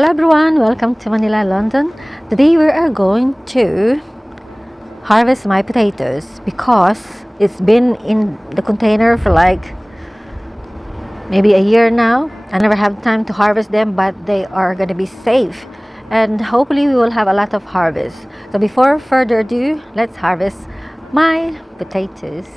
Hello everyone, welcome to Manila, London. Today we are going to harvest my potatoes because it's been in the container for like maybe a year now. I never have time to harvest them, but they are going to be safe and hopefully we will have a lot of harvest. So before further ado, let's harvest my potatoes.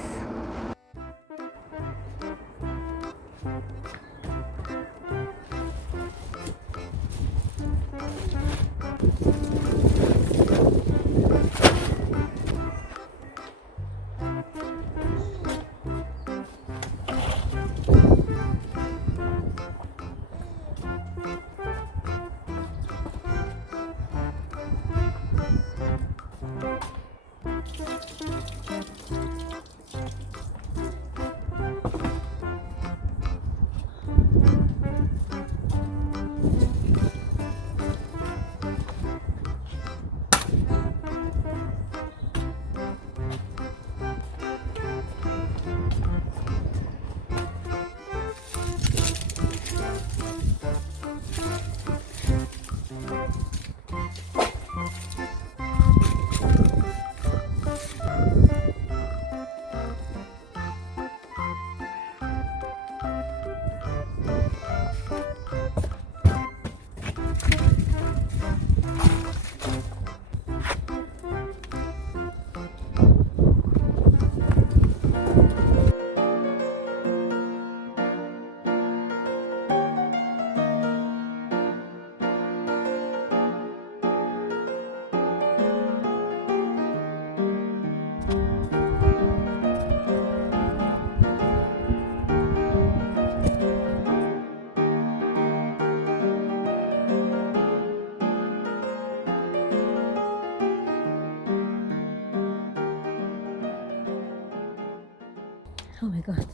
Oh my god.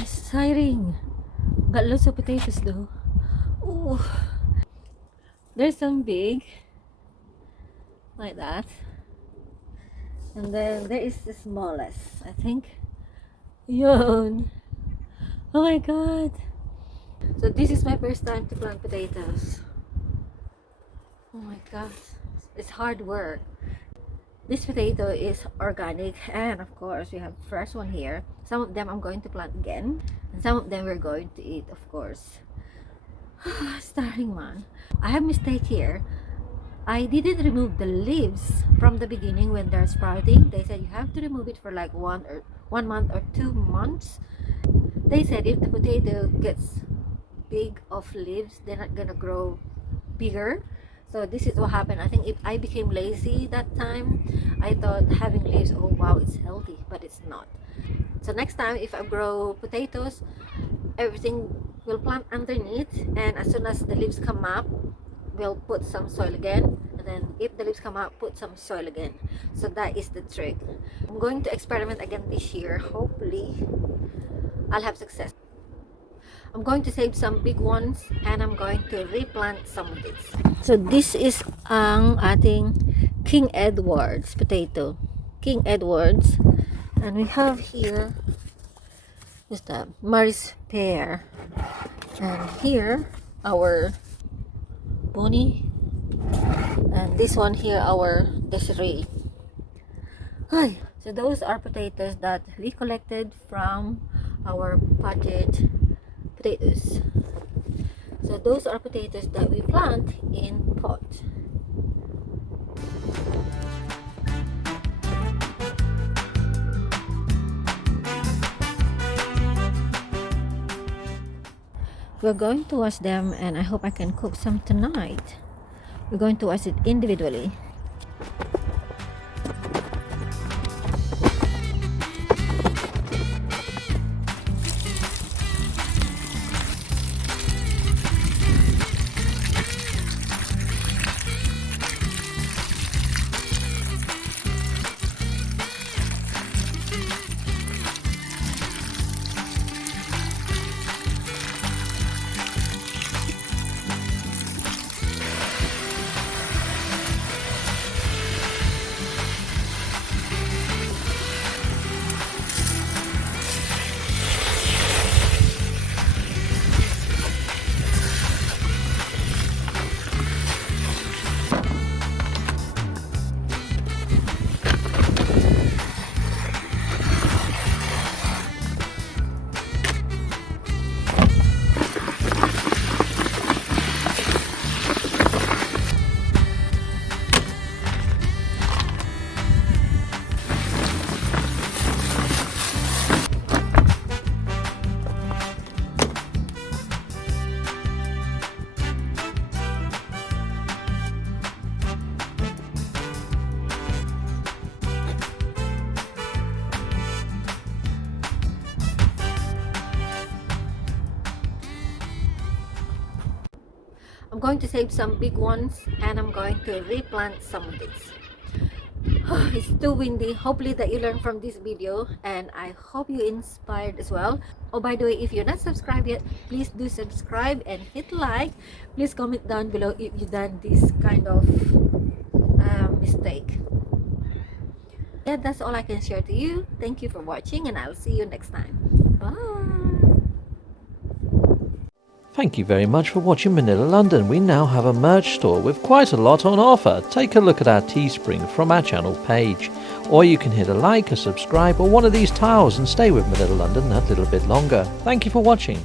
It's exciting. Got lots of potatoes though. Ooh. There's some big, like that. And then there is the smallest, I think. Yun. Oh my god. So this is my first time to plant potatoes. Oh my god. It's hard work. This potato is organic and of course we have fresh one here. Some of them I'm going to plant again and some of them we're going to eat, of course. Starting man. I have mistake here. I didn't remove the leaves from the beginning when they're sprouting. They said you have to remove it for like 1 month or 2 months. They said if the potato gets big of leaves, they're not gonna grow bigger. So this is what happened. I think if I became lazy that time, I thought having leaves, oh wow, it's healthy, but it's not. So next time if I grow potatoes, everything will plant underneath, and as soon as the leaves come up, we'll put some soil again, and then if the leaves come up, put some soil again. So that is the trick. I'm going to experiment again this year. Hopefully I'll have success. I'm going to save some big ones and I'm going to replant some of this. So this is ang ating King Edward's potato. King Edward's. And we have here just a Maris pear. And here our Bonnie. And this one here our Desiree. Hi. So those are potatoes that we collected from our budget potatoes. So those are potatoes that we plant in pot. We're going to wash them and I hope I can cook some tonight. We're going to wash it individually. I'm going to save some big ones and I'm going to replant some of these. It's too windy. Hopefully that you learned from this video, and I hope you inspired as well. Oh, by the way, if you're not subscribed yet, please do subscribe and hit like. Please comment down below if you've done this kind of mistake. Yeah, that's all I can share to you. Thank you for watching, and I'll see you next time. Bye. Thank you very much for watching Manila London. We now have a merch store with quite a lot on offer. Take a look at our Teespring from our channel page. Or you can hit a like, a subscribe or one of these tiles and stay with Manila London that little bit longer. Thank you for watching.